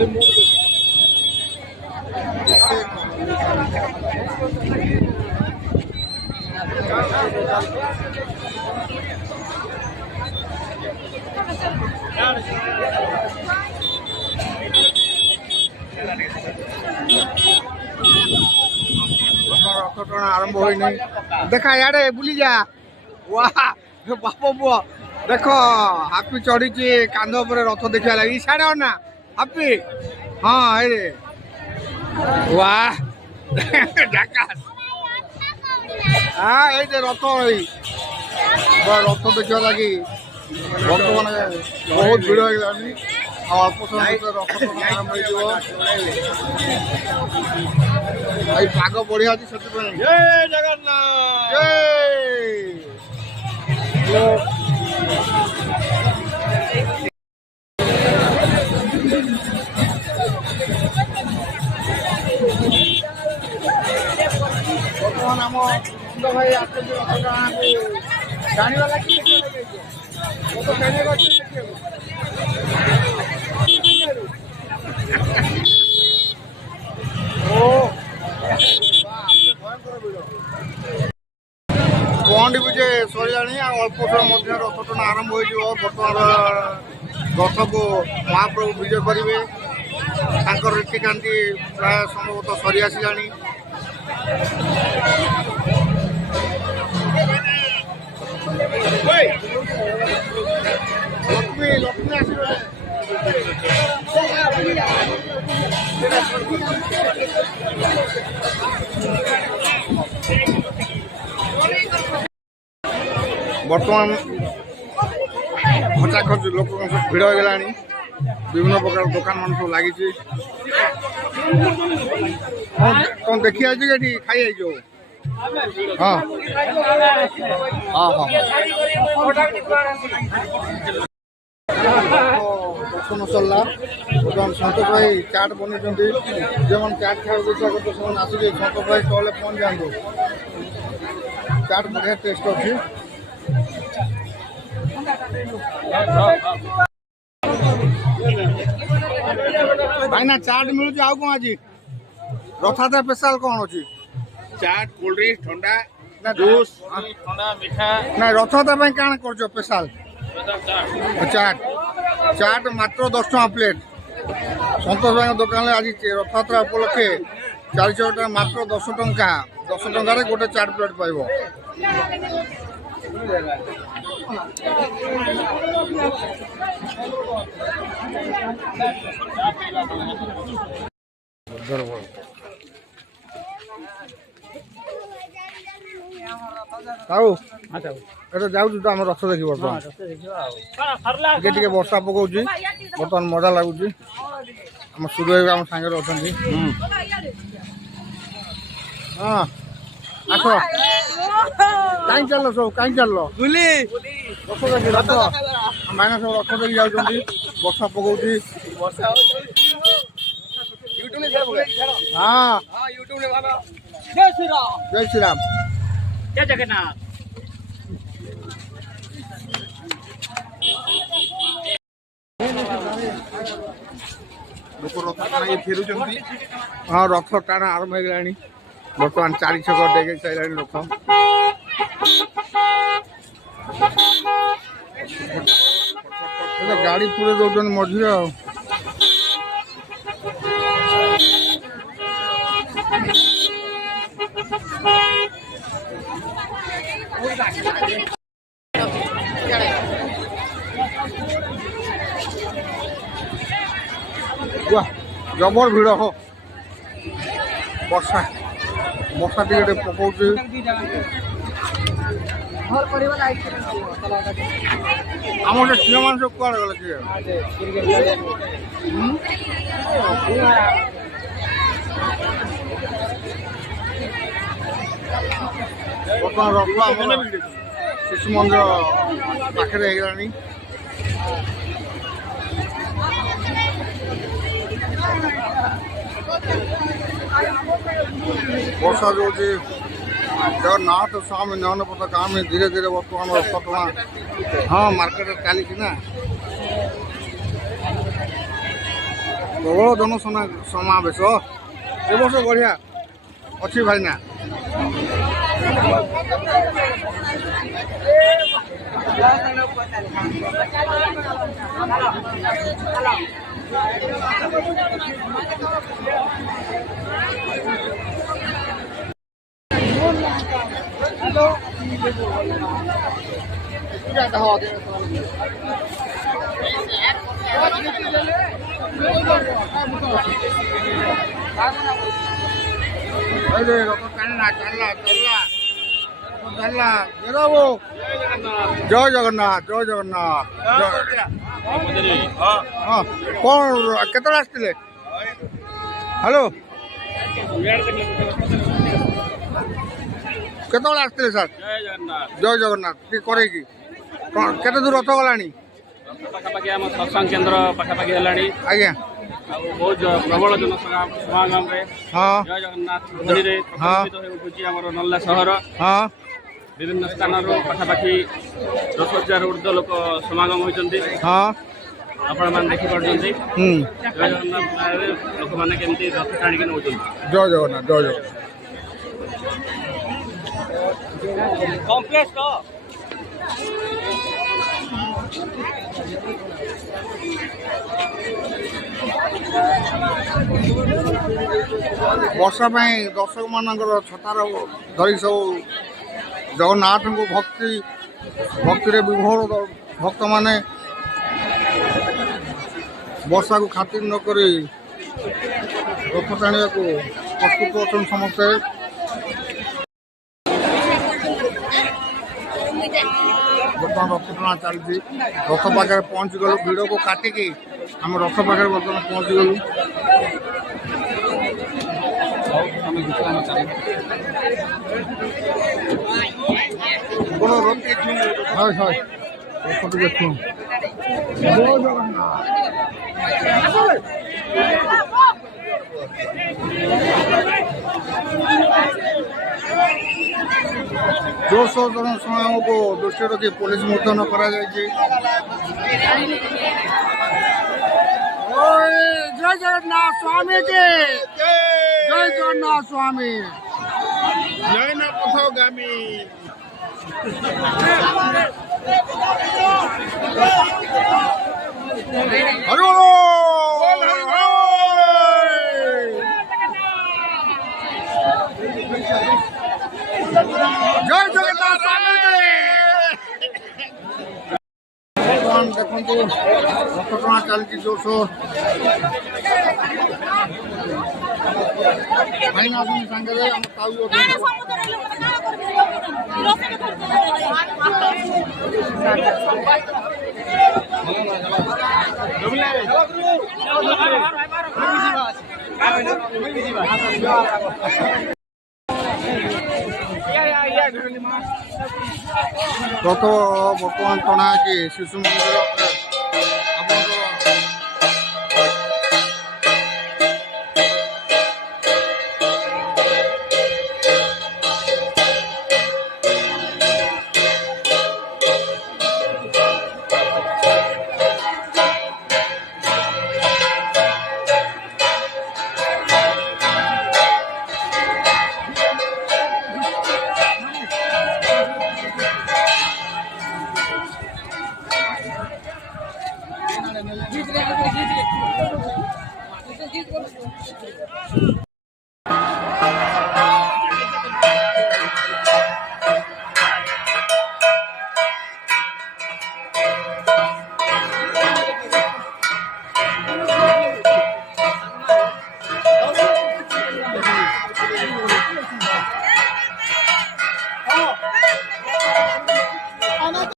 रथ आरंभ हो देखा याडे बुली जा वाह बाप पुओ देख हापी चढ़ी कांध पर रथ देखा लगी साढ़े ना हापी हाँ हे वाह हाँ ये रथ रथ देखा लगी भक्त मैंने बहुत भिड़ हो गलानी अल्प समय रथ आरंभ हो पाग बढ़िया अच्छी से जय जगन्नाथ बर्तमान आम भाई आसती रथ टाणा जानवा पहंडी पूजे सर अल्प समय रथ टଣା आरंभ हो बर्तमान रथ को महाप्रभु विजय करेंगे रीतिकांति प्राय संभवतः सरी आसला लक्ष्मी लक्ष्मी बर्तमान खचा खच लोक भिड़ हो गला विभिन्न प्रकार दुकान मान सब लगी कौन देखी आज खाई आई हाँ हाँ हाँ दर्शन सरला बर्तमान सतोष भाई चाट बन जो चाट खाया इच्छा करते आसिक सतोष भाई स्टल पहुँच जातु चाट बढ़िया टेस्ट अच्छी भाई ना चाट मिलूँ आउ कौन आज रथयात्रा स्पेशल कौन अच्छी चाट कोल्ड ड्रिंक्स ठंडा ना जूस ठंडा मीठा ना रथयात्रा क्या कर स्पेशल चाट चाट मात्र 10 टका प्लेट सतोष भाई दुकान आज रथयात्रा उपलक्षे 400 टका मात्र 10 टका 10 टकर गोटे चाट प्लेट पाइब जाऊ तो आम रथ देखी बर्तमान वर्षा पकाउछ बर्तमान मजा लगुच आम सूर्य आम सांगे अच्छा हाँ आस कहीं चल सब कहीं चल बुली रथ देखी रथ माइना सब रथ देखी जाऊँ वर्षा पकाउछ हाँ जय श्री राम जय श्री राम जय जगन्नाथ लोक रथ टाणी फेर हाँ रथ टाणा आरंभ हो गला बर्तमान 4 छक डेगे सारा रथ गाड़ी पूरे दौन मझे जबर भिड़ हो वर्षा वर्षा टे पकाउछ आम झील मान सब कड़े गले बर्तमान रथ आम शिशु मंदिर पाखे होगलानी वर्षा जो जगन्नाथ स्वामी नयन पताका आम धीरे धीरे बर्तमान रथ टଣା हाँ मार्केट चली ना ପ୍ରବଳ ସମାବେଶ ଏ ବର୍ଷ ବଢ଼ିଆ ଅଛି ଭାଇନା। अरे रथ चलना चलना चलना चलना बाबू जय जगन्नाथ जय जगन्नाथ हाँ कौन केतल आसते हेलो केतल आसते सर जय जगन्नाथ कि करे कि केते दूर रथ गलानी ପାଖାପାଖି ଆମ ସତ୍ସଙ୍ଗ କେନ୍ଦ୍ର ପାଖାପାଖି ହେଲାଣି। ଆଜ୍ଞା ଆଉ ବହୁତ ପ୍ରବଳ ଜନସମାଗମରେ ହଁ ଜୟ ଜଗନ୍ନାଥ ଧ୍ୱନିରେ ପ୍ରକମ୍ପିତ ହୋଇ ଉଠୁଛି ଆମର ନଲ୍ଲା ସହର। ହଁ ବିଭିନ୍ନ ସ୍ଥାନରୁ ପାଖାପାଖି 10,000 ଉର୍ଦ୍ଧ୍ୱ ଲୋକ ସମାଗମ ହୋଇଛନ୍ତି। ହଁ ଆପଣମାନେ ଦେଖିପାରୁଛନ୍ତି ହୁଁ ଜୟ ଜଗନ୍ନାଥ ନାଁରେ ଲୋକମାନେ କେମିତି ରଥ ଟାଣିକି ନେଉଛନ୍ତି। ଜୟ ଜଗନ୍ନାଥ ଜୟ ଜଗନ୍ନାଥ। କମ୍ପ୍ଲେକ୍ସ ବର୍ଷା ପାଇଁ ଦର୍ଶକ ମାନଙ୍କର ଛତାର ଧରି ସବୁ ଜଗନ୍ନାଥଙ୍କୁ ଭକ୍ତିରେ ବିଭୋର ଭକ୍ତମାନେ ବର୍ଷାକୁ ଖାତିର ନକରି ରଥ ଟାଣିବାକୁ ପ୍ରସ୍ତୁତ ଅଛନ୍ତି ସମସ୍ତେ। ବର୍ତ୍ତମାନ ରଥ ଟଣା ଚାଲିଛି। ରଥ ପାଖରେ ପହଞ୍ଚିଗଲୁ। ଭିଡ଼କୁ କାଟିକି ଆମେ ରଥ ପାଖରେ ବର୍ତ୍ତମାନ ପହଞ୍ଚିଗଲୁ। হয় হয় রথটি দেখুন। জয় জগন্নাথ। ଜୋରସୋର ଜନସମାଗମକୁ ଦୃଷ୍ଟିରେ ରଖି ପୋଲିସ ମୁତୟନ କରାଯାଇଛି। ଜୟ ଜଗନ୍ନାଥ ସ୍ୱାମୀ କି ଜୟ ଜଗନ୍ନାଥ ସ୍ୱାମୀ নয়ন পথগামী হরি বল। জয় জগন্নাଥ স্ୱାମୀ କି। ବର୍ତ୍ତମାନ ଦେଖନ୍ତୁ ରଥ ଟଣା ଚାଲିଛି ଜୋରସୋର। ଭାଇନା ଆସନ୍ତୁ ସାଙ୍ଗରେ ଆମ ତାଉ ରଥ ବର୍ତ୍ତମାନ ଟଣା ହେଇକି ଶିଶୁ ମନ୍ଦିର